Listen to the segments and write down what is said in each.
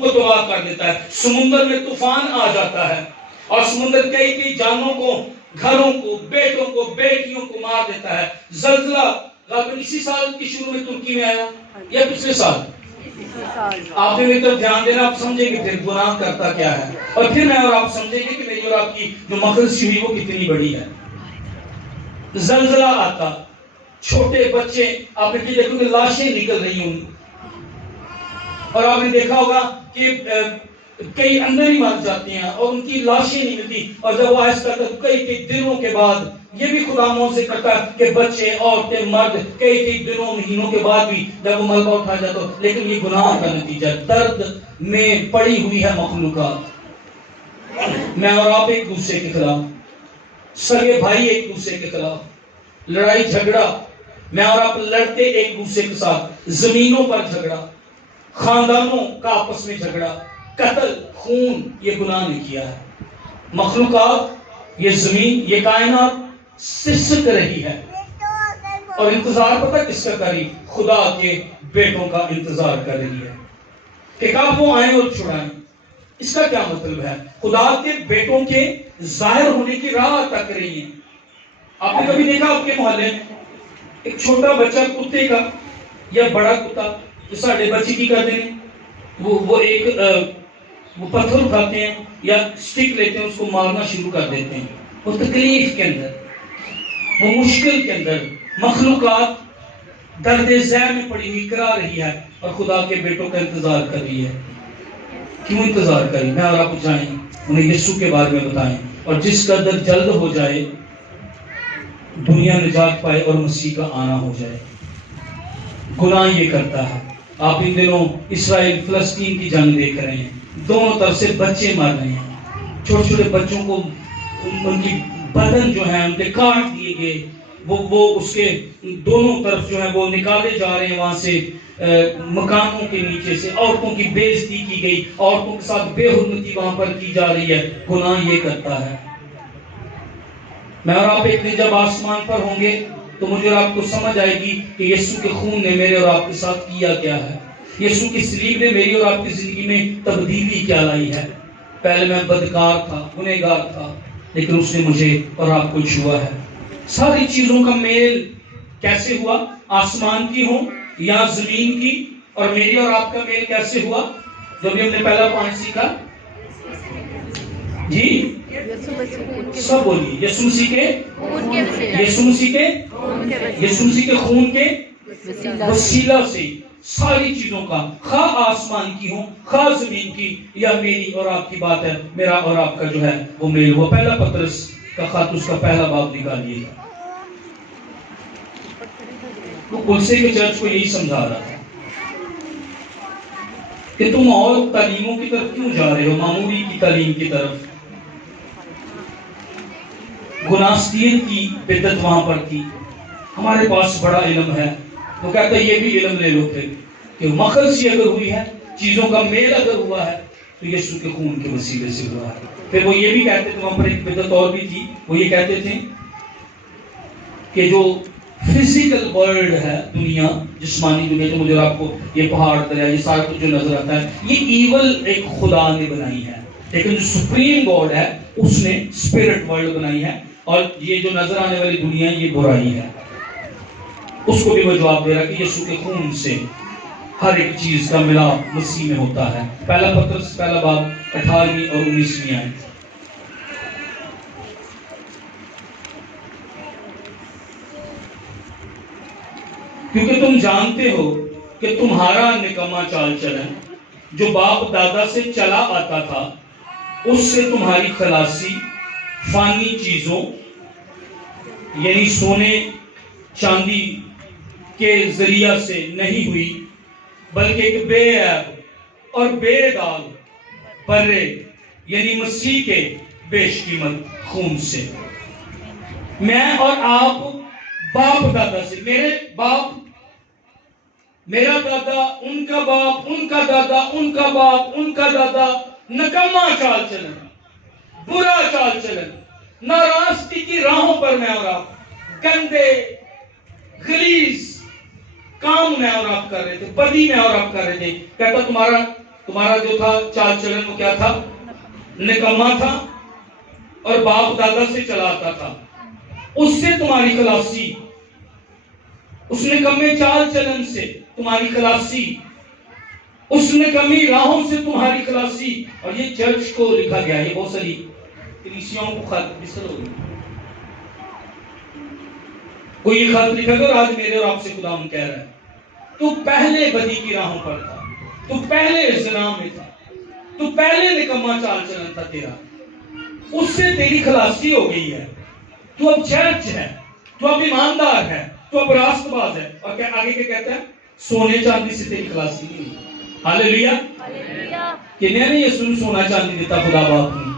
کو تباہ کر دیتا ہے، سمندر میں طوفان آ جاتا ہے اور سمندر کئی جانوں کو، گھروں کو، بیٹوں کو، بیٹیوں کو مار دیتا ہے۔ زلزلہ غالباً اسی سال کی شروع میں ترکی میں آیا یا پچھلے سال؟ آپ نے میری طرف دھیان دینا، آپ سمجھیں گے پھر گناہ کرتا کیا ہے، اور پھر میں اور آپ سمجھیں گے کہ میری اور آپ کی جو مخلصی ہوئی وہ کتنی بڑی ہے۔ زلزلہ آتا، چھوٹے بچے، آپ نے دیکھو کہ لاشیں نکل رہی ہوں، اور آپ نے دیکھا ہوگا کہ کئی اندر ہی مر جاتے ہیں اور ان کی لاشیں نہیں ملتی، اور جب وہ آہستہ کئی دنوں کے بعد، یہ بھی خدا موت سے کرتا ہے کہ بچے، عورتیں، مرد کئی دنوں، مہینوں کے بعد بھی جب وہ ملبہ اٹھا جاتا ہے، لیکن یہ گناہ کا نتیجہ، درد میں پڑی ہوئی ہے مخلوقات۔ میں اور آپ ایک دوسرے کے خلاف، سگے بھائی ایک دوسرے کے خلاف، لڑائی جھگڑا، میں اور آپ لڑتے ایک دوسرے کے ساتھ، زمینوں پر جھگڑا، خاندانوں کا آپس میں جھگڑا، قتل، خون، یہ گناہ نے کیا ہے۔ مخلوقات، یہ زمین، یہ کائنات سسک رہی ہے، اور انتظار پتہ کس کا کر رہی؟ خدا کے بیٹوں کا انتظار کر رہی ہے کہ کب وہ آئیں اور چھڑائیں۔ اس کا کیا مطلب ہے؟ خدا کے بیٹوں کے ظاہر ہونے کی راہ تک رہی ہے۔ آپ نے کبھی دیکھا آپ کے محلے میں ایک چھوٹا بچہ کتے کا یا بڑا کتا، جو ساڑھے بچے کی کرتے ہیں، وہ پتھر اٹھاتے ہیں یا سٹک لیتے ہیں، اس کو مارنا شروع کر دیتے ہیں۔ وہ تکلیف کے اندر، وہ مشکل کے اندر، مخلوقات درد ذہن میں پڑی ہوئی کرا رہی ہے، اور خدا کے بیٹوں کا انتظار کر رہی ہے۔ کیوں انتظار کریں؟ میں اور آپ جائیں، انہیں یسوع کے بارے میں بتائیں، اور جس قدر جلد ہو جائے دنیا نجات پائے اور مسیح کا آنا ہو جائے۔ گناہ یہ کرتا ہے۔ آپ ان دنوں اسرائیل فلسطین کی جنگ دیکھ رہے ہیں، دونوں طرف سے بچے مر رہے ہیں، چھوٹے چھوٹے بچوں کو ان کی بدن جو ہیں ان کے کاٹ دیے گئے، وہ اس کے دونوں طرف جو ہیں وہ نکالے جا رہے ہیں وہاں سے، مکانوں کے نیچے سے، عورتوں کی بے عزتی کی گئی، عورتوں کے ساتھ بے حرمتی وہاں پر کی جا رہی ہے۔ گناہ یہ کرتا ہے۔ میں اور آپ ایک دن جب آسمان پر ہوں گے تو مجھے اور آپ کو سمجھ آئے گی کہ یسوع کے خون نے میرے اور آپ کے ساتھ کیا کیا ہے، یسوع کی صلیب نے میری اور آپ کی زندگی میں تبدیلی کیا لائی ہے۔ پہلے میں بدکار تھا، گنہگار تھا، لیکن اس نے مجھے اور آپ کو چھوا ہے۔ ساری چیزوں کا میل کیسے ہوا؟ آسمان کی ہو یا زمین کی، اور میری اور آپ کا میل کیسے ہوا؟ جو بھی ہم نے پہلا پوائنٹ سیکھا، جی سب بولیے، یسوع مسیح کے خون کے وسیلہ سے ساری چیزوں کا، خواہ آسمان کی ہو خواہ زمین کی، یا میری اور آپ کی بات ہے، میرا اور آپ کا جو ہے وہ میل ہوا۔ پہلا پترس کا خط، اس کا پہلا باب نکالیے گا۔ وہ کلسے کے چرچ کو یہی سمجھا رہا تھا کہ تم اور تعلیموں کی طرف کیوں جا رہے ہو، معمولی کی تعلیم کی طرف۔ گناستین کی بدعت وہاں پر تھی، ہمارے پاس بڑا علم ہے، وہ کہتا ہے یہ بھی علم لے لو پھر، کہ مخلصی اگر ہوئی ہے، چیزوں کا میل اگر ہوا ہے، تو یسوع کے خون کے وسیلے سے ہوا ہے۔ پھر وہ یہ بھی کہتے تھے، وہاں پر ایک بدعت اور بھی تھی، وہ یہ کہتے تھے کہ جو فزیکل ورلڈ ہے، دنیا، جسمانی دنیا، جو مجھے آپ کو یہ پہاڑ دریا یہ سارا کچھ جو نظر آتا ہے، یہ ایول ایک خدا نے بنائی ہے، لیکن جو سپریم گاڈ ہے اس نے اسپرٹ ورلڈ بنائی ہے، اور یہ جو نظر آنے والی دنیا یہ برائی ہے۔ اس کو بھی وہ جواب دے رہا کہ یسوع کے خون سے ہر ایک چیز کا ملاپ مسیح میں ہوتا ہے۔ پہلا پترس پہلا باب 18 اور 19 آیت۔ کیونکہ تم جانتے ہو کہ تمہارا نکما چال چلن جو باپ دادا سے چلا آتا تھا، اس سے تمہاری خلاصی فانی چیزوں یعنی سونے چاندی کے ذریعہ سے نہیں ہوئی، بلکہ ایک بے عیب اور بے داغ برے یعنی مسیح کے بیش قیمت خون سے۔ میں اور آپ باپ دادا سے، میرے باپ، میرا دادا، ان کا باپ، ان کا دادا، ان کا باپ، ان کا دادا، نکما چال چلن، برا چال چلن، ناراستی کی راہوں پر میں اور آپ، گندے غلیظ کام میں اور آپ کر رہے تھے، بدی میں اور آپ کر رہے تھے۔ کہتا تمہارا تمہارا جو تھا چال چلن وہ کیا تھا؟ نکما تھا اور باپ دادا سے چلا آتا تھا. اس سے تمہاری خلاصی، اس نکمے چال چلن سے تمہاری خلاصی، اس نکمی راہوں سے تمہاری خلاصی. اور یہ چرچ کو لکھا گیا، یہ بہت ساری کلیسیوں کو خط بسر ہو گئی. کوئی یہ خط لکھا گیا اور آج میرے اور آپ سے خدا کہہ رہا ہے تو پہلے بدی کی راہوں پر تھا، تو پہلے زنا میں تھا، تو پہلے نکما چال چلن تھا تیرا، اس سے تیری خلاصی ہو گئی ہے. تو اب چرچ ہے، تو اب ایماندار ہے، تو اب راست باز ہے. اور کیا آگے کیا کہتا ہے؟ سونے چاندی سے تیری خلاصی نہیں ہے. ہاللیلویا. کہ نہیں یسوع سونا چاندی دیتا خدا باپ نے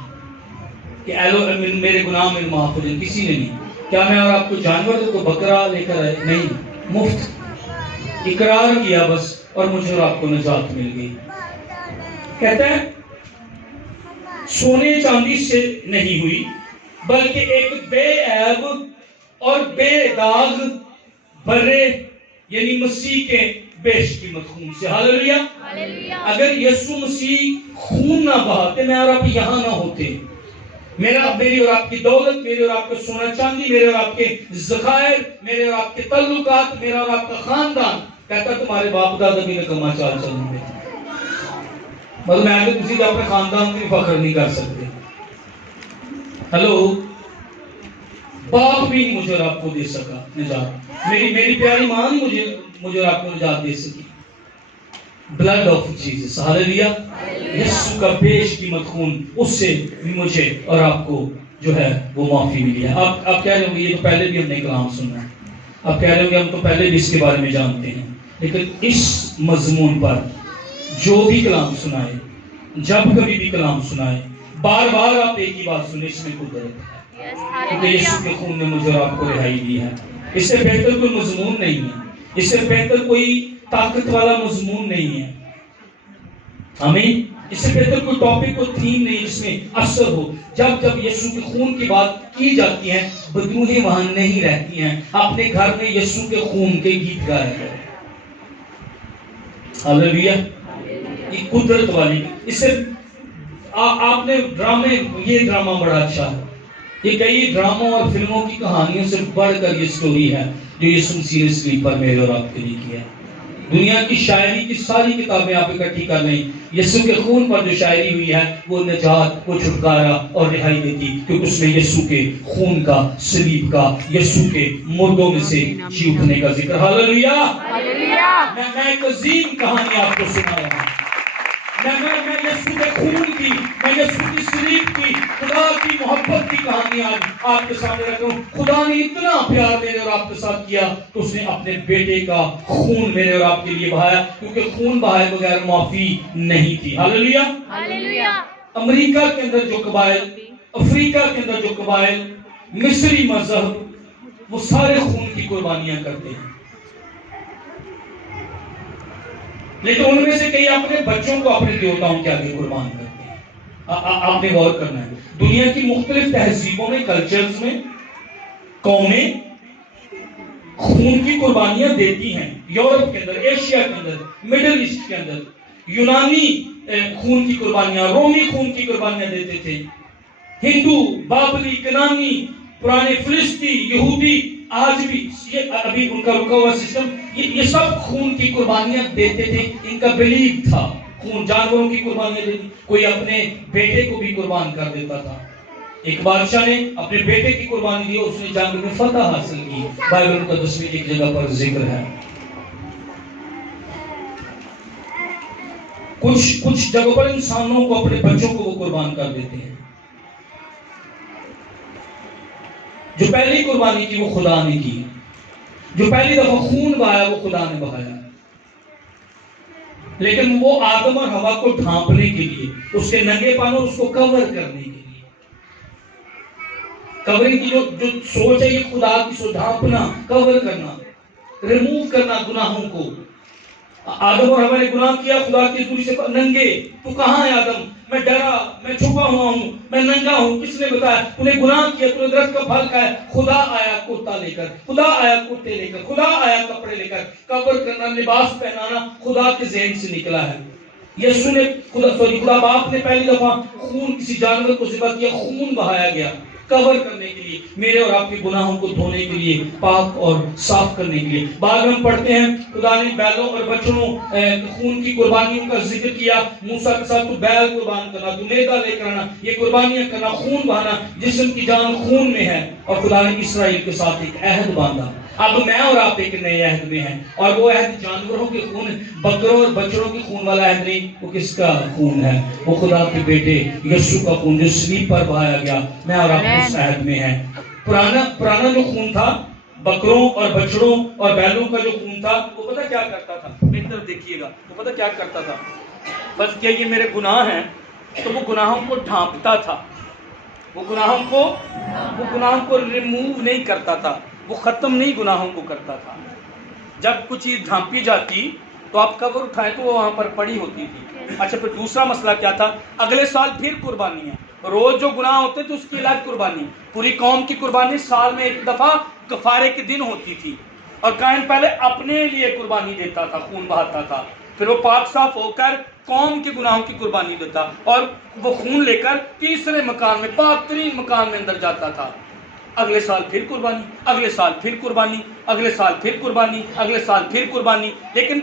کہ میرے گناہ میرے معاف ہو جائے، کسی نے نہیں. کیا میں اور آپ کو جانور کو بکرا لے کر آئے؟ نہیں، مفت اقرار کیا بس اور مجھے اور آپ کو نجات مل گئی. کہتا ہے سونے چاندی سے نہیں ہوئی بلکہ ایک بے عیب اور بے داغ برے یعنی مسیح کے بیش قیمت خون سے. ہاللیلویا. اگر یسوع مسیح خون نہ بہاتے میں اور آپ یہاں نہ ہوتے. میری اور آپ کی دولت، میرے اور آپ کا سونا چاندی، میرے اور آپ کے ذخائر، میرے اور آپ کے تعلقات، میرا اور آپ کا خاندان، کہتا تمہارے باپ دادا بھی نکما چال چلن میں تھے. مطلب میں آگے کسی اپنے خاندان کی فخر نہیں کر سکتے. ہلو. باپ بھی مجھے اور آپ کو دے سکا نجات، میری پیاری ماں مجھے اور آپ کو نجات دے سکی. Blood of Jesus. ہاللیلویا. یسوع کا بیش قیمت خون، اس سے بھی مجھے اور آپ کو جو ہے وہ معافی ملی ہے. آپ کہہ رہے ہوں گے یہ تو پہلے بھی ہم نے کلام سنا ہے، آپ کہہ رہے ہوں گے ہم تو پہلے بھی اس کے بارے میں جانتے ہیں. لیکن اس مضمون پر جو بھی کلام سنائے، جب کبھی بھی کلام سنائے، بار بار آپ ایک ہی بات سنیں، اس میں قدرت ہے، کیونکہ یسوع کے خون نے مجھے اور آپ کو رہائی دی ہے. اس سے بہتر کوئی مضمون نہیں ہے، اس سے بہتر کوئی طاقت والا مضمون نہیں ہے. آمین. اس سے بہتر کوئی ٹاپک، کوئی تھیم نہیں جس میں اثر ہو. جب یسوع کے خون کی بات کی جاتی ہے، بدروہیں وہاں نہیں رہتی ہیں. اپنے گھر میں یسوع کے خون کے گیت گائے گئے. ہاللیلویا. یہ قدرت والی. اس سے آپ نے یہ ڈرامہ بڑا اچھا ہے. یہ کئی ڈراموں اور فلموں کی کہانیوں سے بڑھ کر یہ سٹوری ہے جو یسوع سیریسلی پر میرے اور آپ کے لیے کیا. دنیا کی شاعری کی ساری کتابیں آپ اکٹھی کر لیں، یسوع کے خون پر جو شاعری ہوئی ہے وہ نجات، وہ چھٹکارا اور رہائی دیتی، کیونکہ اس میں یسوع کے خون کا، صلیب کا، یسوع کے مردوں میں سے جی اٹھنے کا ذکر. ہاللیلویا. میں ایک عظیم کہانی آپ کو سنا رہا ہوں. میں یسوع کے خون کی، میں یسوع کی صلیب کی، خدا کی محبت کی کہانی آج آپ کے سامنے رکھتا ہوں. خدا نے اتنا پیار میرے اور آپ کے ساتھ کیا تو اس نے اپنے بیٹے کا خون میرے اور آپ کے لیے بہایا، کیونکہ خون بہائے بغیر معافی نہیں تھی. ہاللیلویا. امریکہ کے اندر جو قبائل، افریقہ کے اندر جو قبائل مصری مذہب، وہ سارے خون کی قربانیاں کرتے ہیں. لیکن ان میں سے کئی اپنے بچوں کو اپنے دیوتاؤں کے آگے قربان کرتے ہیں. آپ نے غور کرنا ہے. دنیا کی مختلف تہذیبوں میں، کلچرز میں، قومیں خون کی قربانیاں دیتی ہیں. یورپ کے اندر، ایشیا کے اندر، مڈل ایسٹ کے اندر یونانی خون کی قربانیاں، رومی خون کی قربانیاں دیتے تھے. ہندو، بابلی، کنانی، پرانے فلسطی، یہودی، آج بھی یہ ابھی ان کا رکا ہوا سسٹم، یہ سب خون کی قربانیاں دیتے تھے. ان کا بلیف تھا خون، جانوروں کی قربانیاں دیتی. کوئی اپنے بیٹے کو بھی قربان کر دیتا تھا. ایک بادشاہ نے اپنے بیٹے کی قربانی دی اور اس نے جنگ میں فتح حاصل کی. بائبل مقدس میں ایک جگہ پر ذکر ہے. کچھ جگہوں پر انسانوں کو، اپنے بچوں کو وہ قربان کر دیتے ہیں. جو پہلی قربانی کی وہ خدا نے کی، جو پہلی دفعہ خون بہایا وہ خدا نے بہایا. لیکن وہ آدم اور ہوا کو ڈھانپنے کے لیے، اس کے ننگے پان اور اس کو کور کرنے کے لیے، کورنگ کی جو سوچ ہے یہ خدا کی سو، ڈھانپنا، کور کرنا، ریموو کرنا گناہوں کو. آدم اور ہوا نے گناہ کیا، خدا کی حضوری سے ننگے. تو کہاں ہے آدم؟ میں ڈرا، میں چھپا ہوا ہوں، میں ننگا ہوں. کس نے بتایا؟ تو نے گناہ کیا، تو نے درخت کا پھل کھایا. خدا آیا کرتا لے کر، خدا آیا کرتے لے کر، خدا آیا کپڑے لے کر. کور کرنا، لباس پہنانا خدا کے ذہن سے نکلا ہے. یسوع نے خدا باپ نے پہلی دفعہ خون کسی جانور کو ذبح کیا، خون بہایا گیا کور کرنے کے لیے، میرے اور آپ کے گناہوں کو دھونے کے لیے، پاک اور صاف کرنے کے لیے۔ بعد میں ہم پڑھتے ہیں خدا نے بیلوں اور بچڑوں خون کی قربانیوں کا ذکر کیا موسیٰ کے ساتھ، تو بیل قربان کرنا، تو میدا لے کر آنا، یہ قربانیاں کرنا، خون بہانا، جسم کی جان خون میں ہے۔ اور خدا نے اسرائیل کے ساتھ ایک عہد باندھا۔ اب میں اور آپ ایک نئے عہد میں ہیں، اور وہ عہد جانوروں کے خون، بکروں اور بچڑوں کے خون والا عہد نہیں، وہ کس کا خون ہے؟ وہ خدا کے بیٹے یسوع کا خون جو صلیب پر بہایا گیا۔ میں اور آپ اس عہد میں ہیں۔ پرانا جو خون تھا بکروں اور بچڑوں اور بیلوں کا جو خون تھا، وہ پتہ کیا کرتا تھا؟ میری طرف دیکھیے گا، وہ پتہ کیا کرتا تھا؟ بس کہ یہ میرے گناہ ہیں تو وہ گناہوں کو ڈھانپتا تھا، وہ گناہوں کو ریموو نہیں کرتا تھا، وہ ختم نہیں گناہوں کو کرتا تھا۔ جب کچھ چیز ڈھانپی جاتی تو آپ کور اٹھائیں تو وہ وہاں پر پڑی ہوتی تھی۔ اچھا، پھر دوسرا مسئلہ کیا تھا؟ اگلے سال پھر قربانی ہے، روز جو گناہ ہوتے تھے اس کی علاج قربانی، پوری قوم کی قربانی سال میں ایک دفعہ کفارے کے دن ہوتی تھی، اور کائن پہلے اپنے لیے قربانی دیتا تھا، خون بہاتا تھا، پھر وہ پاک صاف ہو کر قوم کے گناہوں کی قربانی دیتا، اور وہ خون لے کر تیسرے مکان میں، پاک ترین مکان میں اندر جاتا تھا۔ اگلے سال پھر قربانی، اگلے سال پھر قربانی، اگلے سال پھر قربانی، اگلے سال پھر قربانی۔ لیکن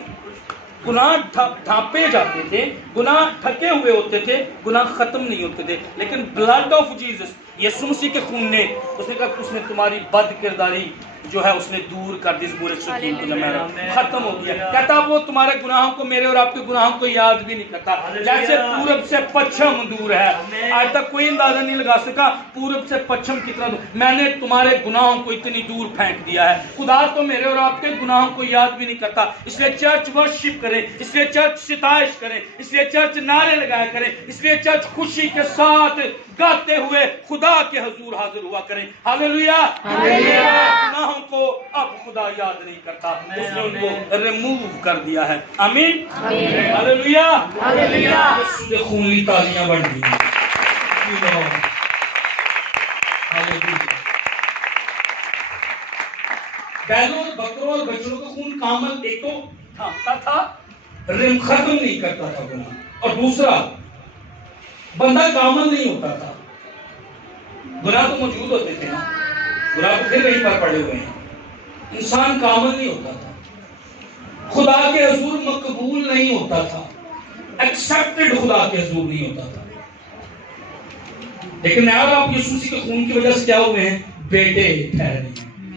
گناہ ڈھانپے جاتے تھے، گناہ ڈھکے ہوئے ہوتے تھے، گناہ ختم نہیں ہوتے تھے۔ لیکن بلڈ آف جیزس، یسوع مسیح کے خون نے، اس نے کہا اس نے تمہاری بد کرداری جو ہے اس نے دور کر دی، زبور 103 کو جمع ختم ہو گیا۔ کہتا وہ تمہارے گناہوں کو، میرے اور آپ کے گناہوں کو یاد بھی نہیں کرتا، جیسے پورب سے پچھم دور ہے۔ آج تک کوئی اندازہ نہیں لگا سکا پورب سے پچھم کتنا دور، میں نے تمہارے گناہوں کو اتنی دور پھینک دیا ہے۔ خدا تو میرے اور آپ کے گناہوں کو یاد بھی نہیں کرتا، اس لیے چرچ ورشپ کریں، اس لیے چرچ ستائش کریں، اس لیے چرچ نعرے لگایا کریں، اس لیے چرچ خوشی کے ساتھ گاتے ہوئے خدا کے حضور حاضر ہوا کریں۔ ہاللیلویا! گناہوں کو اب خدا یاد نہیں کرتا، اس نے ان کو ریموو کر دیا ہے۔ آمین، ہاللیلویا! یسوع کے خون لی تالیاں بڑھ گئی۔ بیلوں اور بکروں اور بچڑوں کا خون کامل، ایک تو ڈھانپتا تھا، ختم نہیں کرتا تھا گناہ، اور دوسرا بندہ کامل نہیں ہوتا تھا۔ گناہ تو موجود ہوتے تھے نا، گناہ تو پھر وہیں پر پڑے ہوئے ہیں، انسان کامل نہیں ہوتا تھا، خدا کے حضور مقبول نہیں ہوتا تھا، ایکسپٹڈ خدا کے حضور نہیں ہوتا تھا۔ لیکن میں اور آپ یسوع مسیح کے خون کی وجہ سے کیا ہوئے ہیں؟ بیٹے ٹھہرے ہیں۔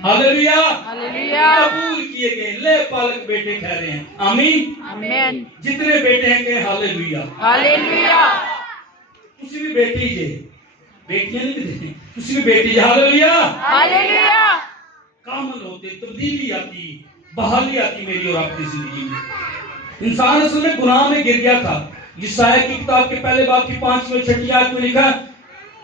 ہاللیلویا! قبول کیے گئے لے پالک بیٹے ٹھہرے ہیں۔ آمین، جتنے بیٹے ہیں کہ ہاللیلویا! تسی بھی بیٹی جے، بیٹیاں نہیں دیتے، تسی بھی بیٹی جے۔ ہاللیلویا! کامل ہوتے، تبدیلی آتی، بحالی آتی میری اور آپ کی زندگی میں۔ انسان اصل میں گناہ میں گر گیا تھا۔ یسایہ کی کتاب کے پہلے باب کی 5ویں 6 آیت میں لکھا،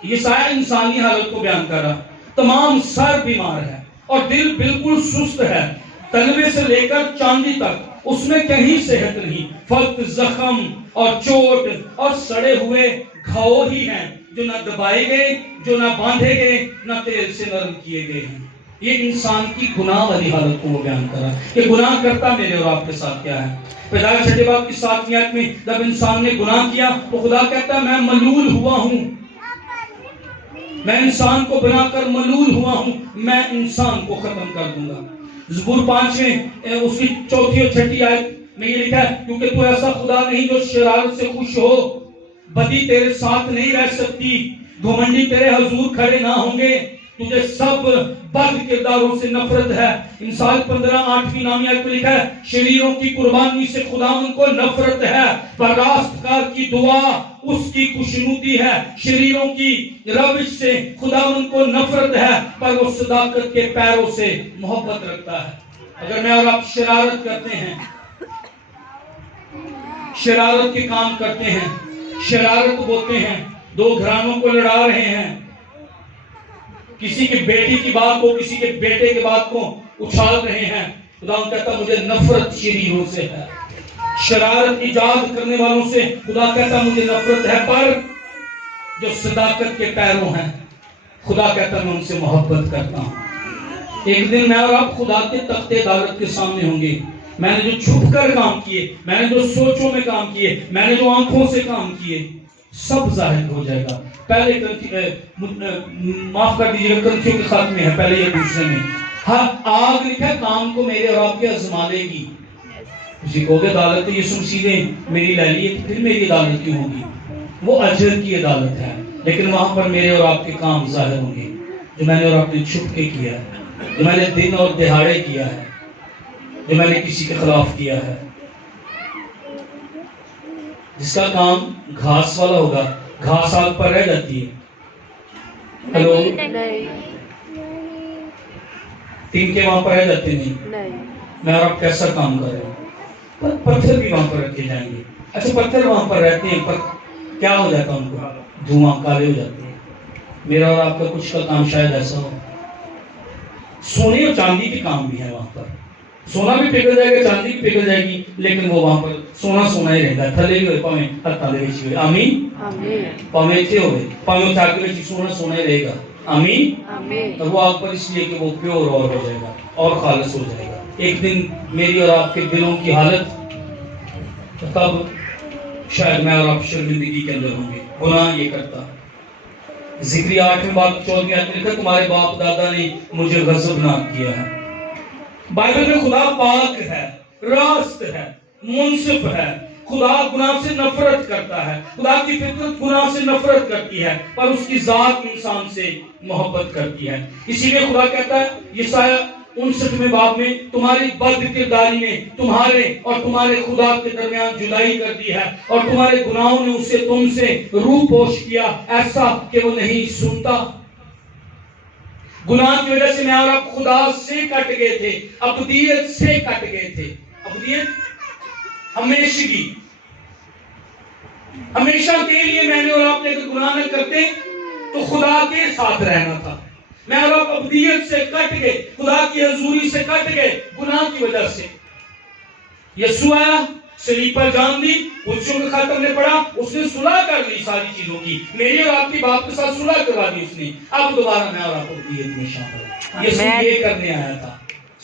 یسایہ انسانی حالت کو بیان کر رہا، تمام سر بیمار ہے اور دل بالکل سست ہے، تلوے سے لے کر چاندی تک اس میں کہیں صحت نہیں، فقط زخم اور چوٹ اور سڑے ہوئے گھاؤ ہی ہیں، جو نہ دبائے گئے، جو نہ باندھے گئے، نہ تیل سے نرم کیے گئے ہیں۔ یہ انسان کی گناہ والی حالت کو وہ بیان کر رہا ہے کہ گناہ کرتا میرے اور آپ کے ساتھ کیا ہے۔ پیدائش 6 باب کی 7ویں آیت میں جب انسان نے گناہ کیا تو خدا کہتا ہے میں ملول ہوا ہوں، میں انسان کو بنا کر ملول ہوا ہوں، میں انسان کو ختم کر دوں گا۔ زبور 5 اس کی 4 اور 6 آیت میں یہ لکھا ہے، کیونکہ تو ایسا خدا نہیں جو شرارت سے خوش ہو، بدی تیرے ساتھ نہیں رہ سکتی، گھمنڈی تیرے حضور کھڑے نہ ہوں گے، تجھے سب بد کرداروں سے نفرت ہے۔ انسان 15 8ویں نامی آیت میں لکھا ہے، شریروں کی قربانی سے خداوند کو نفرت ہے، پر راستگار کی دعا اس کی خوشنودی ہے۔ شریروں کی روش سے خداوند کو نفرت ہے، پر وہ صداقت کے پیروں سے محبت رکھتا ہے۔ اگر میں اور آپ شرارت کرتے ہیں، شرارت کے کام کرتے ہیں، شرارت بولتے ہیں، 2 گھرانوں کو لڑا رہے ہیں، کسی کی بیٹی کی بات کو کسی کے بیٹے کی بات کو اچھال رہے ہیں، خدا کہتا مجھے نفرت شریروں سے ہے، شرارت ایجاد کرنے والوں سے خدا کہتا مجھے نفرت ہے، پر جو صداقت کے پیروں ہیں خدا کہتا میں ان سے محبت کرتا ہوں۔ ایک دن میں اور آپ خدا کے تخت عدالت کے سامنے ہوں گے، میں نے جو چھپ کر کام کیے، میں نے جو سوچوں میں کام کیے، میں نے جو آنکھوں سے کام کیے، سب ظاہر ہو جائے گا۔ پہلے معاف کر دیجیے گا، کنتھیوں کے خط میں ہے پہلے یا دوسرے میں، ہاں آگ لکھا ہے کام کو میرے اور آپ کے آزمانے گی۔ کسی کو کہ عدالت یسوع مسیح نے میری لے لی ہے، پھر میری عدالت کیوں ہوگی؟ وہ اجر کی عدالت ہے، لیکن وہاں پر میرے اور آپ کے کام ظاہر ہوں گے، جو میں نے اور آپ نے چھپ کے کیا ہے، جو میں نے دن اور دہاڑے کیا ہے، جو میں نے کسی کے خلاف کیا ہے۔ جس کا کام گھاس والا ہوگا، گھاس آگ پر رہ جاتی ہے، ہلو، تین کے وہاں پر رہ جاتے نہیں، میں اور آپ کیسا کام کر رہے ہیں؟ پتھر بھی وہاں پر رکھے جائیں گے۔ اچھا پتھر وہاں پر رہتے ہیں، پر کیا ہو جاتا ہے ان کو؟ دھواں، کالے ہو جاتے ہیں۔ میرا اور آپ کا کچھ کا کام شاید ایسا ہو۔ سونے اور چاندی کے کام بھی ہے وہاں پر، سونا بھی پگھل جائے گا، چاندی بھی پگھل جائے گی، لیکن وہ وہاں پر سونا سونا ہی رہتا ہے، تھلے ہی ہوئے پاویں ہتھاں دے وچ ہوئے، آمین، پاویں اتھے ہوئے پاویں اتھے آگ وچ سونا سونا ہی رہے گا، آمین۔ اور وہ آگ پر اس لیے کہ وہ پیور اور ہو جائے گا اور خالص ہو جائے گا۔ ایک دن میری اور آپ کے دلوں کی حالت، تب شاید میں اور آپ شرمندگی کے اندر ہوں گے، گناہ یہ کرتا۔ ذکر 8 میں باب 14 آیت میں لکھا تمہارے باپ دادا نے مجھے غضبناک کیا ہے۔ بائبل میں خدا پاک ہے، راست ہے، منصف ہے، خدا گناہ سے نفرت کرتا ہے، خدا کی فطرت گناہ سے نفرت کرتی ہے، پر اس کی ذات انسان سے محبت کرتی ہے۔ اسی لیے خدا کہتا ہے یسایہ 59 باب میں تمہاری بد کرداری نے تمہارے اور تمہارے خدا کے درمیان جدائی کر دی ہے، اور تمہارے گناہوں نے اسے تم سے روح پوش کیا ایسا کہ وہ نہیں سنتا۔ گناہ کی وجہ سے میں اور آپ خدا سے کٹ گئے تھے، ابدیت سے کٹ گئے تھے۔ ابدیت ہمیشگی، ہمیشہ کے لیے میں نے اور آپ نے اگر گناہ نہ کرتے تو خدا کے ساتھ رہنا تھا۔ میں اور آپ ابدیت سے کٹ گئے، خدا کی حضوری سے کٹ گئے گناہ کی وجہ سے۔ یسوع آیا، صلیب پر جان دی، کلسیوں کا خط ہم نے پڑھا، اس نے صلح کر لی ساری چیزوں کی، میری اور آپ کی باپ کے ساتھ صلح کروا دی اس نے۔ اب دوبارہ میں اور آپ ابدیت میں شامل، یسوع یہ کرنے آیا تھا۔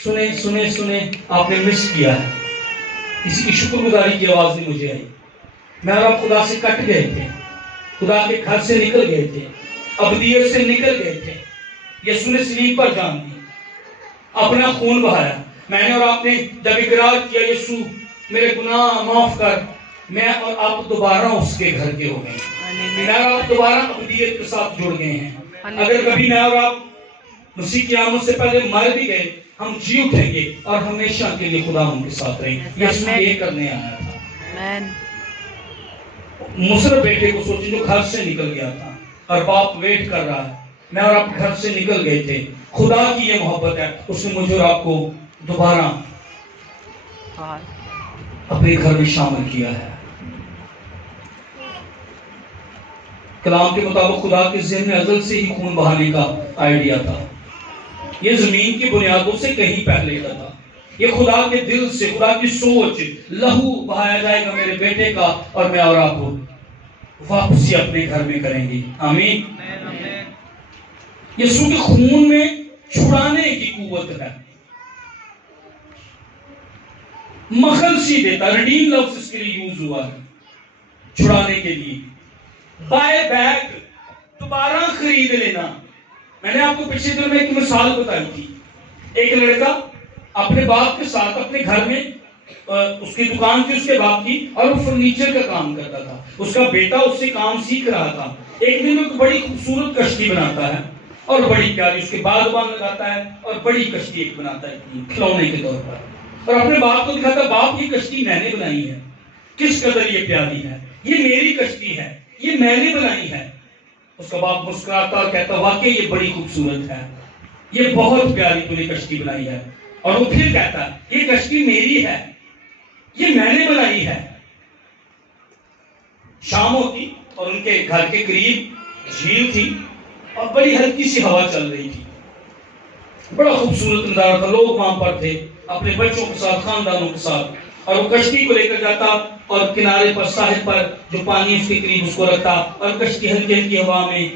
سنیں سنیں سنیں، آپ نے مس کیا ہے، کسی کی شکر گزاری کی آواز نہیں مجھے آئی۔ میں اور آپ خدا سے کٹ گئے تھے، خدا کے گھر سے نکل گئے تھے، ابدیت سے نکل گئے تھے۔ یسوع نے صلیب پر جان دی، اپنا خون بہایا۔ میں نے اور آپ نے جب اقرار کیا یسوع میرے گناہ معاف کر، میں اور آپ دوبارہ اس کے گھر کے ہو گئے، میں اور آپ دوبارہ ابدیت کے ساتھ جڑ گئے ہیں۔ اگر کبھی میں اور آپ مسیح کی آمد سے پہلے مر بھی گئے، ہم جی اٹھیں گے اور ہمیشہ کے لیے خدا ان کے ساتھ رہیں گے۔ یسوع یہ کرنے آیا تھا۔ مصر بیٹے کو سوچیں جو گھر سے نکل گیا تھا اور باپ ویٹ کر رہا ہے، میں اور آپ گھر سے نکل گئے تھے۔ خدا کی یہ محبت ہے، اس نے مجھے اور آپ کو دوبارہ اپنے گھر میں شامل کیا ہے۔ کلام کے مطابق خدا کے ذہن میں ازل سے ہی خون بہانے کا آئیڈیا تھا، یہ زمین کی بنیادوں سے کہیں پہلے کا تھا۔ یہ خدا کے دل سے، خدا کی سوچ، لہو بہایا جائے گا میرے بیٹے کا، اور میں اور آپ کو واپسی اپنے گھر میں کریں گے، آمین۔ یسوع کے خون میں چھڑانے کی قوت ہے، مخلصی دیتا، ریڈیم لفظ اس کے لیے یوز ہوا ہے، چھڑانے کے لیے۔ بائی بیک، دوبارہ خرید لینا۔ میں نے آپ کو پچھلے دن میں ایک مثال بتائی تھی، ایک لڑکا اپنے باپ کے ساتھ اپنے گھر میں، اس کی دکان تھی اس کے باپ کی، اور وہ فرنیچر کا کام کرتا تھا، اس کا بیٹا اس سے کام سیکھ رہا تھا۔ ایک دن وہ بڑی خوبصورت کشتی بناتا ہے اور بڑی پیاری، اس کے باغبان لگاتا ہے اور بڑی کشتی ایک بناتا ہے کھلونے کے طور پر، اور اپنے باپ کو دکھاتا ہے باپ یہ کشتی میں نے بنائی ہے، کس قدر یہ پیاری ہے، یہ میری کشتی ہے، یہ میں نے بنائی ہے۔ اس کا باپ مسکراتا اور کہتا واقعی یہ بڑی خوبصورت ہے، یہ بہت پیاری تو نے کشتی بنائی ہے، اور وہ پھر کہتا یہ کشتی میری ہے، یہ میں نے بنائی ہے۔ شام ہوتی اور ان کے گھر کے قریب جھیل تھی اور بڑی ہلکی سی ہوا چل رہی تھی، بڑا خوبصورت نظارہ تھا، لوگ وہاں پر تھے اپنے بچوں کے ساتھ، خاندانوں کے ساتھ، اور وہ کشتی کو لے کر جاتا اور کنارے پر، ساحل پر جو پانی اس کے قریب اس کو رکھتا، اور کشتی ہلکی ہلکی ہوا میں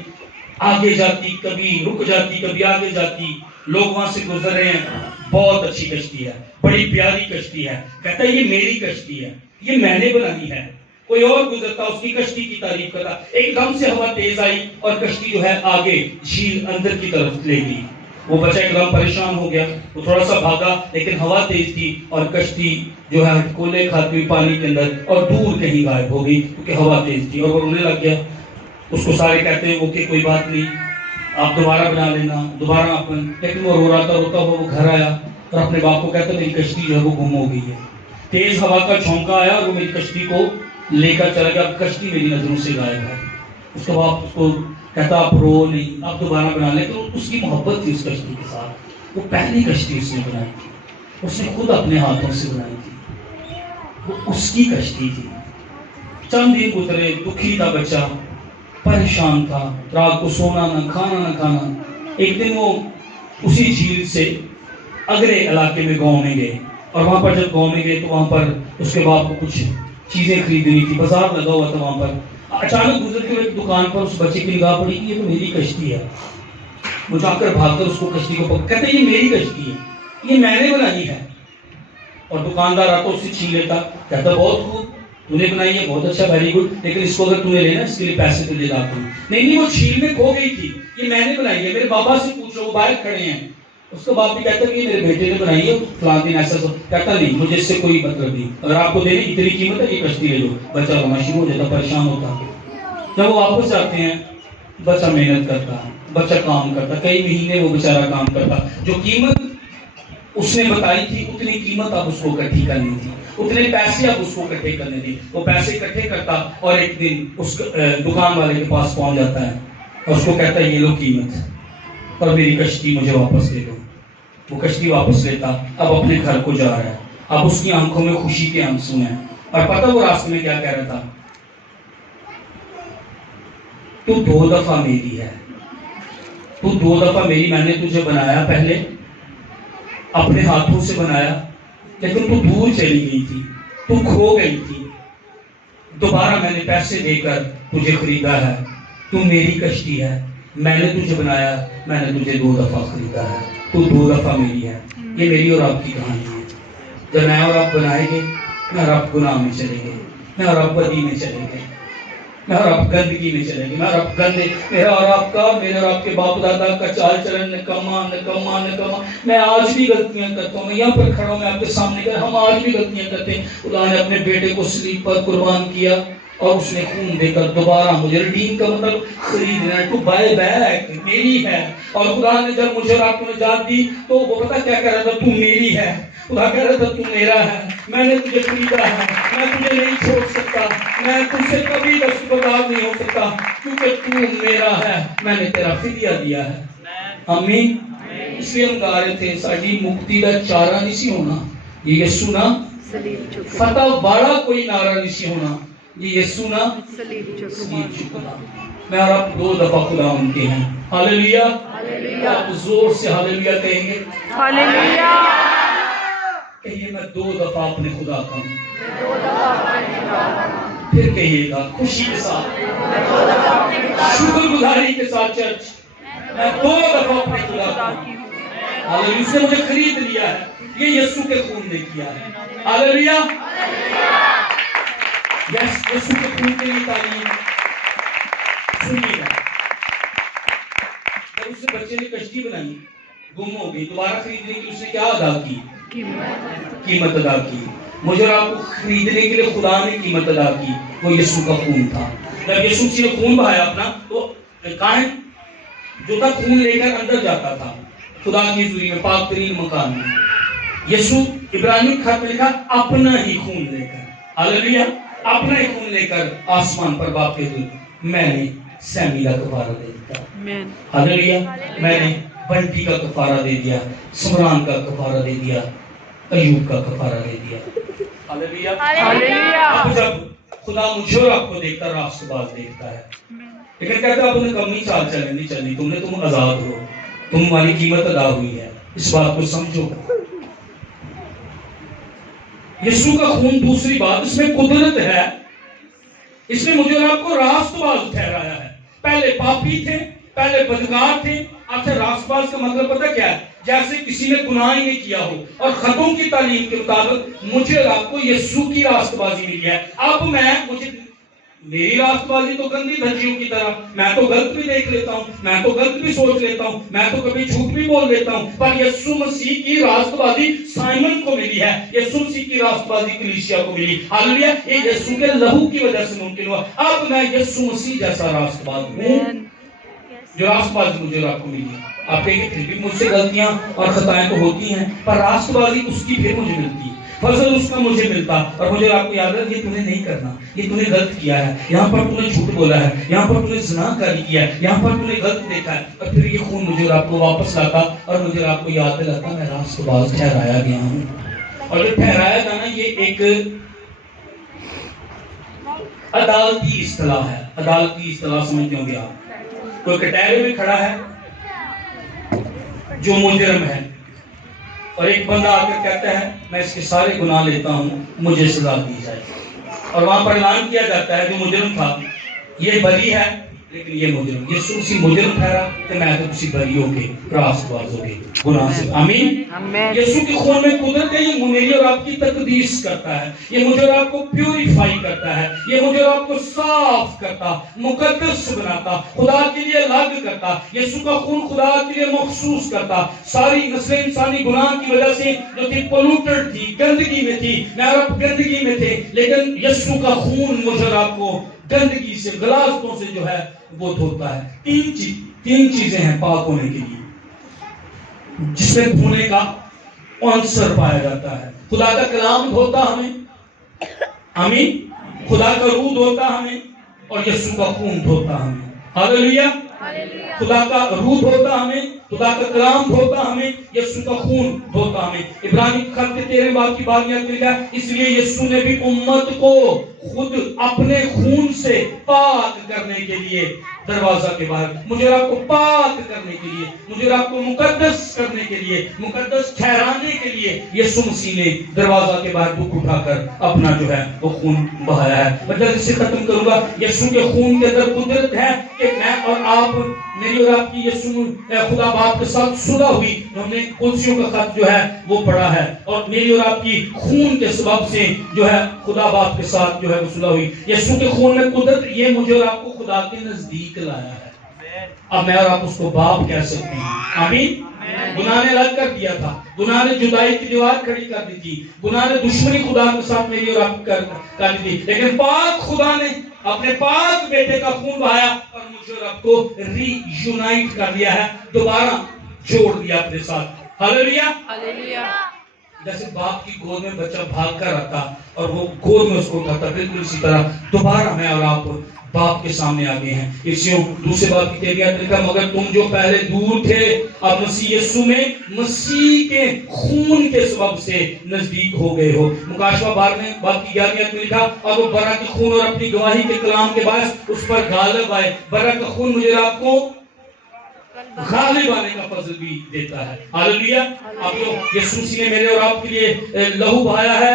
آگے جاتی، کبھی رک جاتی، کبھی آگے جاتی، لوگ وہاں سے گزر رہے ہیں، بہت اچھی کشتی ہے, بڑی پیاری کشتی ہے. کہتا ہے یہ میری کشتی ہے, یہ میں نے بنائی ہے. کوئی اور گزرتا اس کی کشتی کی تعریف کرتا. ایک دم سے ہوا تیز آئی اور کشتی جو ہے آگے جھیل اندر کی طرف لے گئی. وہ بچہ ایک دم پریشان ہو گیا, وہ تھوڑا سا بھاگا لیکن ہوا تیز تھی اور کشتی جو ہے کولے کھاتی ہوئی پانی کے اندر اور دور کہیں غائب ہو گئی کیونکہ ہوا تیز تھی, اور وہ رونے لگ گیا. اس کو سارے کہتے ہیں وہ کہ کوئی بات نہیں, آپ دوبارہ بنا لینا, دوبارہ اپن. لیکن وہ رو رہا تھا, روتا ہوا وہ گھر آیا اور اپنے باپ کو کہتا میری کشتی جو ہے وہ گم ہو گئی ہے. تیز ہوا کا جھونکا آیا اور وہ میری کشتی کو لے کر چلا گیا, اب کشتی میری نظروں سے غائب ہے. اس کے باپ اس کو کہتا آپ رو نہیں, آپ دوبارہ بنا لیں. تو اس کی محبت تھی اس کشتی کے ساتھ. وہ پہلی کشتی اس نے بنائی تھی, اس نے خود اپنے ہاتھوں سے بنائی تھی, وہ اس کی کشتی تھی. چند دن گزرے, دکھی تھا بچہ, پریشان تھا, رات کو سونا نہ کھانا نہ کھانا. ایک دن وہ اسی جھیل سے اگلے علاقے میں گاؤں میں گئے, اور وہاں پر جب گاؤں میں گئے تو وہاں پر اس کے باپ کو کچھ چیزیں خریدنی تھی, بازار لگا ہوا تھا وہاں پر. اچانک گزر کے ایک دکان پر اس بچے کی نگاہ پڑی کہ یہ تو میری کشتی ہے. وہ جا کر بھاگ کر اس کو کشتی کو پکڑ, کہتے یہ میری کشتی ہے, یہ میں نے بنائی ہے. اور دکاندار آتا اس سے چھین لیتا, کہتا بہت خوب تو نے بنائی ہے, بہت اچھا, ویری گڈ, لیکن اس کو اگر تو نے لینا اس کے لیے پیسے تجھے لاتا ہوں. نہیں وہ جھیل میں کھو گئی تھی, یہ میں نے بنائی ہے, میرے بابا سے پوچھ لو, وہ باہر کھڑے ہیں. اس کا باپ بھی کہتا کہ میرے بیٹے نے بنائی ہے, فلاں دن ایسا سب. کہتا نہیں مجھے اس سے کوئی مطلب نہیں, اگر آپ کو دینے اتنی قیمت ہے یہ کشتی لے لو. بچہ رونا شروع ہو جاتا, پریشان ہوتا. جب وہ واپس جاتے ہیں بچہ محنت کرتا, بچہ کام کرتا, کئی مہینے وہ بیچارہ کام کرتا. جو قیمت اس نے بتائی تھی اتنی قیمت اب اس کو اکٹھی کرنی تھی, اتنے پیسے اب اس کو اکٹھے کرنے تھے. وہ پیسے اکٹھے کرتا اور ایک دن اس دکان والے کے پاس پہنچ جاتا ہے اور اس کو کہتا ہے یہ لو قیمت اور میری کشتی مجھے واپس دے دو. وہ کشتی واپس لیتا, اب اپنے گھر کو جا رہا ہے. اب اس کی آنکھوں میں خوشی کے آنسو ہیں, اور پتہ وہ راستے میں کیا کہہ رہا تھا, تو 2 دفعہ میری ہے, تو 2 دفعہ میری, میں نے تجھے بنایا پہلے اپنے ہاتھوں سے بنایا, لیکن تو دور چلی گئی تھی, تو کھو گئی تھی. دوبارہ میں نے پیسے دے کر تجھے خریدا ہے, تو میری کشتی ہے, میں نے تجھے بنایا, میں نے تجھے 2 دفعہ خریدا ہے, تو 2 دفعہ میری ہے. یہ میری اور آپ کی کہانی ہے. جب میں اور آپ بنائیں گے, میں اور آپ گناہ میں چلیں گے, میں اور آپ بدی میں چلیں گے, میں اور آپ گندگی میں چلیں گے, میں اور آپ گندے, میرا اور آپ کا, میرے اور آپ کے باپ دادا کا چال چلن نکما نکما نکما. میں آج بھی غلطیاں کرتا ہوں, میں یہاں پر کھڑا ہوں, میں آپ کے سامنے کر, ہم آج بھی غلطیاں کرتے ہیں. خدا نے اپنے بیٹے کو صلیب پر قربان کیا اور اس نے خون دے کر دوبارہ مجھے, ریڈیم کا مطلب خریدنا, ٹو بائی بیک, میری ہے. اور خدا نے جب مجھے رات کو نجات دی تو وہ پتہ کیا کہہ رہا تھا, تو میری ہے. خدا کہہ رہا تھا تو میرا ہے, میں نے تجھے خریدا ہے, میں تجھے نہیں چھوڑ سکتا, میں تجھ سے کبھی دستبردار نہیں ہو سکتا کیونکہ تو میرا ہے, میں نے تیرا فدیہ دیا ہے. آمین. اس لیے ہم گا رہے تھے, ساڈی مکتی دا چارہ نہیں سی ہونا یہ یسو نا فتح بڑا کوئی نعرہ نہیں سی ہونا یہ یسو نا صلیب چکنا. میں اور آپ 2 دفعہ خدا ان کے ہیں. ہاللیلویا. آپ زور سے ہاللیلویا کہیں گے, ہاللیلویا. کہیے میں 2 دفعہ اپنے خدا کا ہوں. پھر کہیے گا خوشی کے ساتھ, شکر گزاری کے ساتھ, چرچ میں 2 دفعہ اپنے خدا کا ہوں. ہاللیلویا. اس نے مجھے خرید لیا ہے, یہ یسوع کے خون نے کیا ہے. ہاللیلویا. یس, یسوع کے خون کے لیے تعلیم سنیے گا. جب اس بچے نے کشتی بنائی, گم ہو گئی, دوبارہ خریدنے کے لیے اس نے کیا ادا کی, قیمت ادا کی. مجھے اور آپ کو خریدنے کے لیے خدا نے قیمت ادا کی, وہ یسوع کا خون تھا. جب یسوع نے خون بہایا اپنا تو کائن جو تھا خون لے کر اندر جاتا تھا خدا کی حضوری میں, پاک ترین مکان میں. یسوع عبرانی خط میں لکھا اپنا ہی خون لے کر, ہاللیلویا, اپنا ہی خون لے کر آسمان پر باپ کے حضور, میں نے سیمی کا کفارہ دے دیا. ہاللیلویا. میں نے بنٹی کا کفارہ دے دیا, سمران کا کفارہ دے دیا, ایوب کا کفارہ دے دیا. ہاللیلویا. اب جب خدا مجھے اور آپ کو دیکھتا راست باز دیکھتا ہے, لیکن کہتا ہے آپ نے کمی چال چلنی چلنی, تم آزاد ہو, تمہاری قیمت ادا ہوئی ہے, اس بات کو سمجھو. یسوع کا خون, دوسری بات, اس میں قدرت ہے, اس نے مجھے اور آپ کو راست باز ٹھہرایا ہے. پہلے پاپی تھے, پہلے بدکار تھے, اب باز ہے. راست باز کا مطلب پتہ کیا ہے؟ جیسے کسی نے گناہ ہی نہیں کیا ہو اور خطوں کی تعلیم کے مطابق مجھے اور آپ کو یسوع کی راست بازی ملی ہے. اب مجھے میری راست بازی تو گندی دھجیوں کی طرح، میں تو غلط بھی دیکھ لیتا ہوں، میں تو غلط بھی سوچ لیتا ہوں، میں تو کبھی جھوٹ بھی بول لیتا ہوں. پر یسوع مسیح کی راست بازی سائمن کو ملی ہے، یسوع مسیح کی راست بازی کلیسیا کو ملی. ہاللویا. یہ یسوع کے لہو کی وجہ سے ممکن ہوا. اب میں یسوع مسیح جیسا راست باز ہوں جو راست بازی مجھے اور آپ کو ملی. آپ کہیں گے پھر بھی مجھ سے غلطیاں اور خطائیں تو ہوتی ہیں، پر راست بازی اس کی پھر مجھے ملتی ہے، فضل اس کا مجھے ملتا. اور مجھے آپ کو یاد ہے یہ تمہیں نہیں کرنا، یہ تمہیں غلط کیا ہے، یہاں پر تمہیں جھوٹ بولا ہے، یہاں پر تمہیں زنا کاری کیا ہے، یہاں پر تمہیں غلط دیکھا ہے. اور پھر یہ خون مجھے آپ کو واپس لاتا اور مجھے آپ کو یاد دلاتا میں راست باز ٹھہرایا گیا ہوں. اور جو ٹھہرایا جانا یہ ایک عدالتی اصطلاح ہے. عدالتی اصطلاح سمجھتے ہوں گے آپ. کوئی کٹہرے میں کھڑا ہے جو مجرم ہے اور ایک بندہ آ کر کہتا ہے میں اس کے سارے گناہ لیتا ہوں، مجھے سزا دی جائے. اور وہاں پر اعلان کیا جاتا ہے جو مجرم تھا یہ بری ہے لیکن یہ مجرم، یسوع مسیح مجرم ٹھہرا کہ میں تو کسی بری ہو کے راست باز ہو کے گناہ سے. آمین. یسوع کے خون میں قدرت ہے، یہ میری اور آپ کی تقدیس کرتا ہے، یہ مجھے اور آپ کو پیوریفائی کرتا ہے، یہ مجھے اور آپ کو صاف کرتا، مقدس بناتا، خدا کے لیے الگ کرتا. یسوع کا خون خدا کے لیے مخصوص کرتا. ساری نسل انسانی گناہ کی وجہ سے جو تھی پولوٹڈ تھی، گندگی میں تھی، میں اور آپ گندگی میں تھے، لیکن یسوع کا خون مجھے اور آپ کو گندگی سے، غلاظتوں سے جو ہے وہ دھوتا ہے. تین چیزیں ہیں پاک ہونے کے لیے جس میں دھونے کا عنصر پایا جاتا ہے. خدا کا کلام دھوتا ہمیں، آمین، خدا کا روح دھوتا ہمیں، اور یسوع کا خون دھوتا ہمیں. ہاللویا. خدا کا روح دھوتا ہمیں، خدا کا کلام دھوتا ہمیں، یسوع کا خون دھوتا ہمیں. عبرانی خط کے 13 باب کی بات یاد کیا، اس لیے یسوع نے بھی امت کو خود اپنے خون سے پاک کرنے کے لیے دروازہ کے باہر، مجھے آپ کو پاک کرنے کے لیے، مجھے آپ کو مقدس کرنے کے لیے، مقدس ٹھہرانے کے لیے یسوع مسیح نے دروازہ کے باہر دکھ اٹھا کر اپنا جو ہے وہ خون بہایا ہے. میں جلد سے ختم کروں گا. یسوع کے خون کے اندر قدرت ہے کہ میں اور آپ، میری اور آپ کی یسوع خدا باپ کے ساتھ صلح ہوئی. ہم نے قدسیوں کا خط جو ہے وہ پڑھا ہے، اور میری اور آپ کی خون کے سبب سے جو ہے خدا باپ کے ساتھ جو ہے وہ صلح ہوئی. یسوع کے خون میں قدرت، یہ مجھے اور آپ کو خدا کے نزدیک لایا ہے. اب میں اور آپ اس کو باپ کہہ سکتے ہیں. آمین. گناہ نے الگ کر دیا تھا، گناہ نے جدائی کی دیوار کھڑی کر دی تھی، گناہ نے دشمنی خدا کے ساتھ میری اور آپ کر دی تھی، لیکن پاک خدا نے اپنے پاک بیٹے کا خون بہایا اور مجھے اور آپ کو ری یونائٹ کر دیا ہے، دوبارہ جوڑ دیا اپنے ساتھ. ہاللویا. جیسے باپ کی گود میں بچہ بھاگ کر آتا اور وہ گود میں اس کو اٹھاتا، بالکل اسی طرح دوبارہ میں اور آپ باپ کے سامنے آ گئے ہیں. اسی دوسرے باپ کی تیریات لکھا، مگر تم جو پہلے دور تھے اب مسیح یسوع میں مسیح کے خون کے سبب سے نزدیک ہو گئے ہو. مکاشفہ 12 باپ کی 11 میں لکھا، اور وہ برا کے خون اور اپنی گواہی کے کلام کے باعث اس پر غالب آئے. برا کا خون مجھے آپ کو غالب آنے کا فضل بھی دیتا ہے. ہاللویا. اب جو یسوع مسیح نے میرے اور آپ کے لیے لہو بہایا ہے،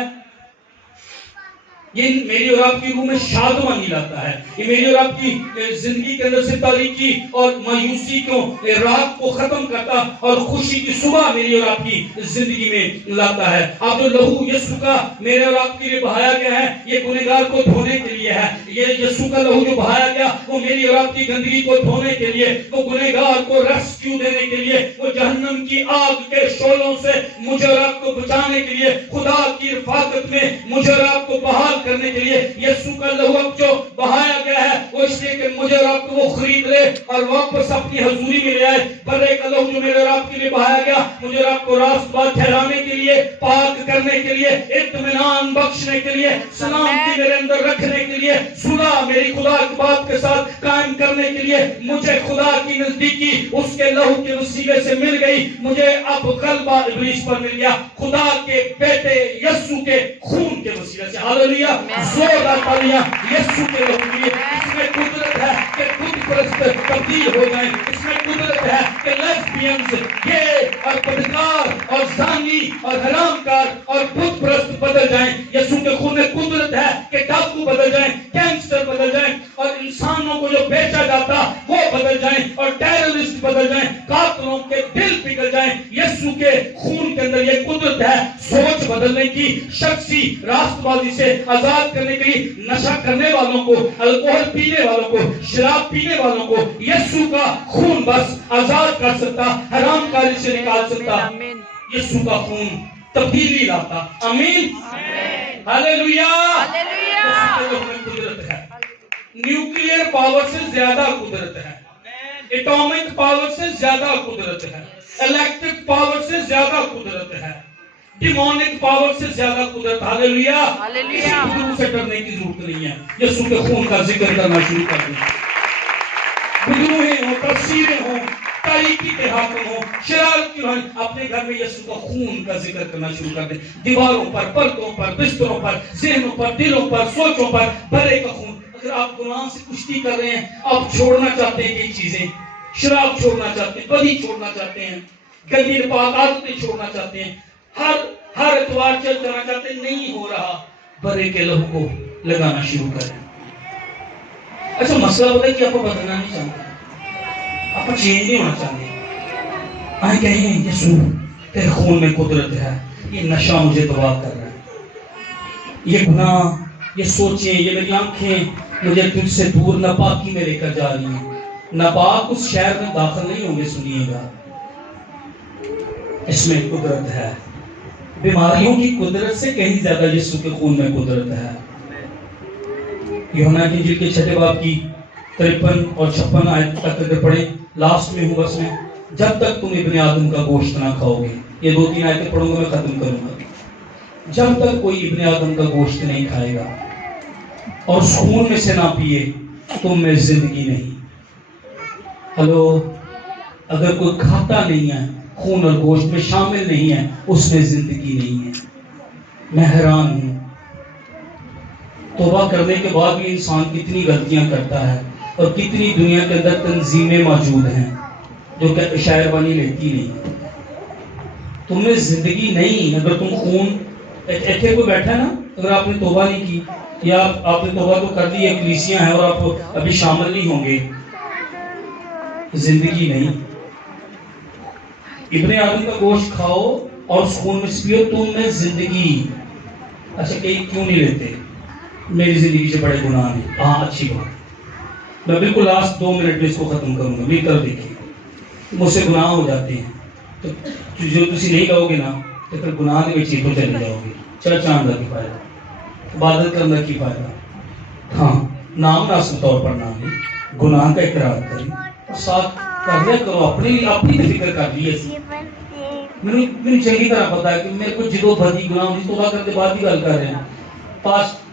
یہ میری اور آپ کی روح میں شادمانی لاتا ہے. یہ میری اور آپ کی زندگی کے اندر سے تاریکی اور مایوسی کو، رات کو ختم کرتا اور خوشی کی صبح میری اور آپ کی زندگی میں لاتا ہے. اب جو لہو یسوع کا میرے اور آپ کے لیے بہایا گیا ہے، یہ گنہگار کو دھونے کے لیے ہے. یہ یسوع کا لہو جو بہایا گیا وہ میری اور آپ کی گندگی کو دھونے کے لیے، وہ گنہگار کو ریسکیو دینے کے لیے، وہ جہنم کی آگ کے شعلوں سے مجھے اور آپ کو بچانے کے لیے، خدا کی رفاقت میں مجھے اور آپ کو بحال کرنے کے لیے. یسوع کا لہو اب جو بہایا گیا ہے وہ اس لیے کہ مجھے اور آپ کو وہ خرید لے اور واپس اپنی حضوری میں لے آئے. برے کا لہو جو میرے اور آپ کے لیے بہایا گیا مجھے اور آپ کو راست باز ٹھہرانے کے لیے، پاک کرنے کے لیے، اطمینان بخشنے کے لیے، سلامتی میرے اندر رکھنے کے لیے، صلح میری خدا کے باپ کے ساتھ قائم کرنے کے لیے مجھے خدا کی نزدیکی اس کے لہو کے وسیلے سے مل گئی. مجھے اب غلبہ ابلیس پر مل گیا خدا کے بیٹے یسوع کے خون کے وسیلے سے. ہاللویا. زوردار تالیاں یسوع کے لہو کے لیے. اس میں قدرت ہے کہ بت پرست تبدیل ہو جائیں. اس میں قدرت ہے کہ لیسبینز، گے اور بدکار اور زانی اور حرام کار اور بت پرست بدل جائیں. یسوع کے خون میں قدرت ہے کہ ڈاکو بدل جائیں، گینگسٹر بدل جائیں اور انسانوں مسلمانوں کو جو بیچا جاتا وہ بدل جائیں اور ٹیررسٹ بدل جائیں, قاتلوں کے دل پگھل جائیں. یسوع کے خون کے اندر یہ قدرت ہے سوچ بدلنے کی, شخصی راست بازی سے آزاد کرنے کے لیے. نشہ کرنے والوں کو, الکوہل پینے والوں کو, شراب پینے والوں کو یسوع کا خون بس آزاد کر سکتا, حرام کاری سے نکال سکتا. یسوع کا خون تبدیلی لاتا. آمین, ہاللیلویا. قدرت ہے, نیوکلیئر پاور سے زیادہ قدرت ہے, ایٹامک پاور سے زیادہ قدرت ہے, الیکٹرک پاور سے زیادہ قدرت ہے, ڈیمونک پاور سے زیادہ قدرت. ہاللیلویا. بدو سے ڈرنے کی ضرورت نہیں ہے, یسوع کے خون کا ذکر کرنا شروع کر دیں. بدوہیں ہوں, تفسیریں ہوں, تاریکی کے حاکم ہوں, شرارت کی روحانی, اپنے گھر میں یسوع کا خون کا ذکر کرنا شروع کر دیں. دیواروں پر, پردوں پر, بستروں پر, ذہنوں پر, دلوں پر, سوچوں پر بھرے کا خون. اگر آپ گناہ سے کشتی کر رہے ہیں, آپ چھوڑنا چاہتے ہیں کئی چیزیں, شراب چھوڑنا چاہتے ہیں, بدی چھوڑنا چاہتے ہیں, گندی ناپاک عادتیں چھوڑنا چاہتے ہیں, ہر اتوار چل جانا چاہتے ہیں, نہیں ہو رہا, برے کے لہو کو لگانا شروع کریں. اچھا مسئلہ ہوتا ہے کہ آپ کو بدلنا نہیں چاہتے, آپ کو چینج نہیں ہونا چاہتے. آئیں کہیں یسوع تیرے خون میں قدرت ہے, یہ نشہ مجھے تباہ کر رہا ہے, یہ گناہ, یہ سوچیں, یہ میری آنکھیں مجھے تجھ سے دور ناپاکی میں لے کر جا رہی ہیں. ناپاک اس شہر میں داخل نہیں ہوں گے. سنیے گا, اس میں قدرت ہے. بیماریوں کی قدرت سے کہیں زیادہ یسوع کے خون میں قدرت ہے. یوحنا کی انجیل کے 6 باب کی 53 اور 56 آیت تک اگر پڑھیں, لاسٹ میں ہوں بس میں, جب تک تم ابن آدم کا گوشت نہ کھاؤ گے. یہ 2-3 آیتیں پڑھوں گا, میں ختم کروں گا. جب تک کوئی ابن آدم کا گوشت نہیں کھائے گا اور اس خون میں سے نہ پیے, تم میں زندگی نہیں. ہلو, اگر کوئی کھاتا نہیں ہے, خون اور گوشت میں شامل نہیں ہے, اس میں زندگی نہیں ہے. میں حیران ہوں, توبہ کرنے کے بعد بھی انسان کتنی غلطیاں کرتا ہے, اور کتنی دنیا کے اندر تنظیمیں موجود ہیں جو کہ شاعر بانی لیتی نہیں. تم میں زندگی نہیں. اگر تم خون, ایتھے کوئی بیٹھا نا, اگر آپ نے توبہ نہیں کی یا آپ نے توبہ تو کر لی, کلیسیاں ہیں اور آپ ابھی شامل نہیں ہوں گے, زندگی نہیں. ابن آدم کا گوشت کھاؤ اور اس خون میں پیو, تم میں زندگی. اچھا کئی کیوں نہیں لیتے, میری زندگی سے بڑے گناہ ہیں. ہاں اچھی بات, میں بالکل لاسٹ 2 منٹ میں اس کو ختم کروں گا. میری طرف دیکھیے, مجھ سے گناہ ہو جاتے ہیں, تو جو تسی نہیں کہو گے نا, تو پھر گناہ کے بچے تو چلے جاؤ گے. چرچ آنے کی فائدہ, عبادت کرنے کی فائدہ. ہاں, نام مناسب طور پر نام لیں, گناہ کا اقرار کریں, اور ساتھ کرنے کرو, اپنی فکر کر لی. میری چنگی طرح پتا ہے کہ میرے کو جدو بھدی گناہ ہوئی, توبہ کرنے کے بعد بھی گل کر رہے ہیں.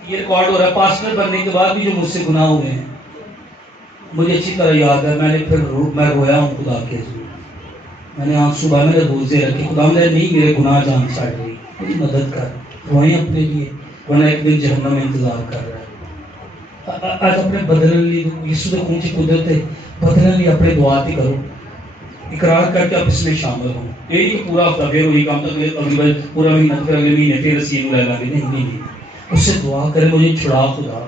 یہ ریکارڈ ہو رہا ہے, پاسٹر بننے کے بعد بھی جو مجھ سے گناہ ہوئے ہیں, مجھے اچھی طرح یاد ہے. میں رویا ہوں خدا کے حضور. میں نے آنکھ صبح میں روزے رکھے, خدا نے نہیں میرے گناہ جان چھاڑ گئی, میری مدد کر, روئیں اپنے لیے, ورنہ ایک دن جہنم میں انتظار کر رہا ہے. آج اپنے بدلنے لیے یسوع کے خون کی قدرت ہے, بدلنے لیے اپنے دعا بھی کرو, اقرار کر کے آپ اس میں شامل ہوں. یہی کہ پورا ہفتہ پھر وہی کام تک, اگلی پورا مہینہ, پھر اگلے مہینے پھر رسیم لے لیں گے. نہیں, اس سے دعا کرے, مجھے چھڑا خدا,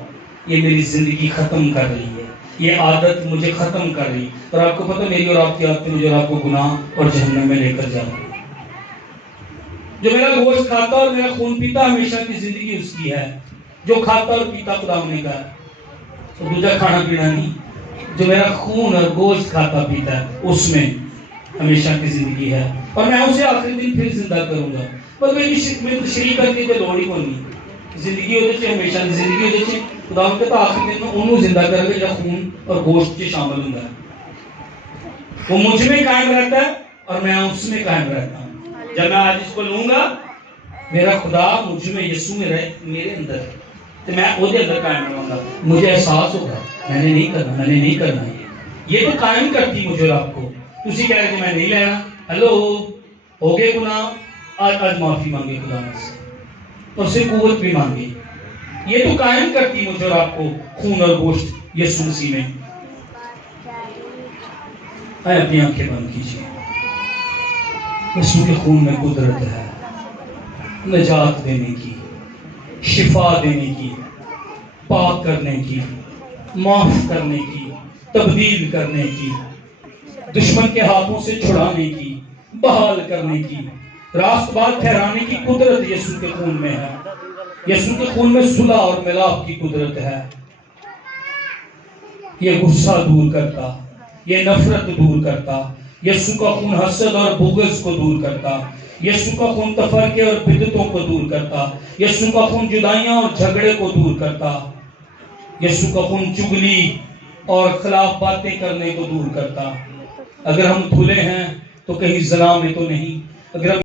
یہ میری زندگی ختم کر رہی ہے, یہ عادت مجھے ختم کر رہی. اور آپ کو پتہ, میری اور آپ کی عادتیں مجھے اور آپ کو گناہ اور جہنم میں لے کر جا رہی. جو میرا گوشت کھاتا اور میرا خون پیتا, ہمیشہ کی زندگی اس کی ہے. جو کھاتا اور پیتا خدا نے کہا, تو دوسرا کھانا پینا نہیں. جو میرا خون اور گوشت کھاتا پیتا ہے, اس میں ہمیشہ کی زندگی ہے, اور میں اسے آخری دن پھر زندہ کروں گا. پر میری شریک کر کے لوڑ ہی کو نہیں. زندگی ہوتے چھے, ہمیشہ کی زندگی ہوتے چھے. خدا نے کہتا آخری دن میں انہوں زندہ کر کے, جب خون اور گوشت کے شامل ہوں گا. وہ مجھ میں قائم رہتا ہے اور میں اس میں قائم رہتا ہوں. جب میں آج اس کو لوں گا, میرا خدا مجھ میں, یسوع میں رہے میرے اندر, تو میں وہ دے اندر قائم رہوں گا. مجھے احساس ہوگا میں نے نہیں کرنا. یہ تو قائم کرتی مجھے اور آپ کو. تسی کہہ رہے کہ میں نہیں لینا. ہلو, ہو گئے گناہ, آج معافی مانگے خدا سے, اور اسے قوت بھی مانگے. یہ تو قائم کرتی مجھے اور آپ کو خون اور گوشت یسوع مسیح میں. آئے اپنی آنکھیں بند کیجیے. یسوع کے خون میں قدرت ہے نجات دینے کی, شفا دینے کی, پاک کرنے کی, معاف کرنے کی, تبدیل کرنے کی، دشمن کے ہاتھوں سے چھڑانے کی، بحال کرنے کی، راست بات ٹھہرانے کی قدرت یسوع کے خون میں ہے۔ یسوع کے خون میں صلح اور ملاپ کی قدرت ہے۔ یہ غصہ دور کرتا، یہ نفرت دور کرتا۔ یسوع کا خون حسد اور بغض کو دور کرتا۔ یسوع کا خون تفرقے اور بدعتوں کو دور کرتا۔ یسوع کا خون جدائیاں اور جھگڑے کو دور کرتا۔ یسوع کا خون چگلی اور خلاف باتیں کرنے کو دور کرتا۔ اگر ہم دھلے ہیں تو کہیں زنا میں تو نہیں، اگر ہم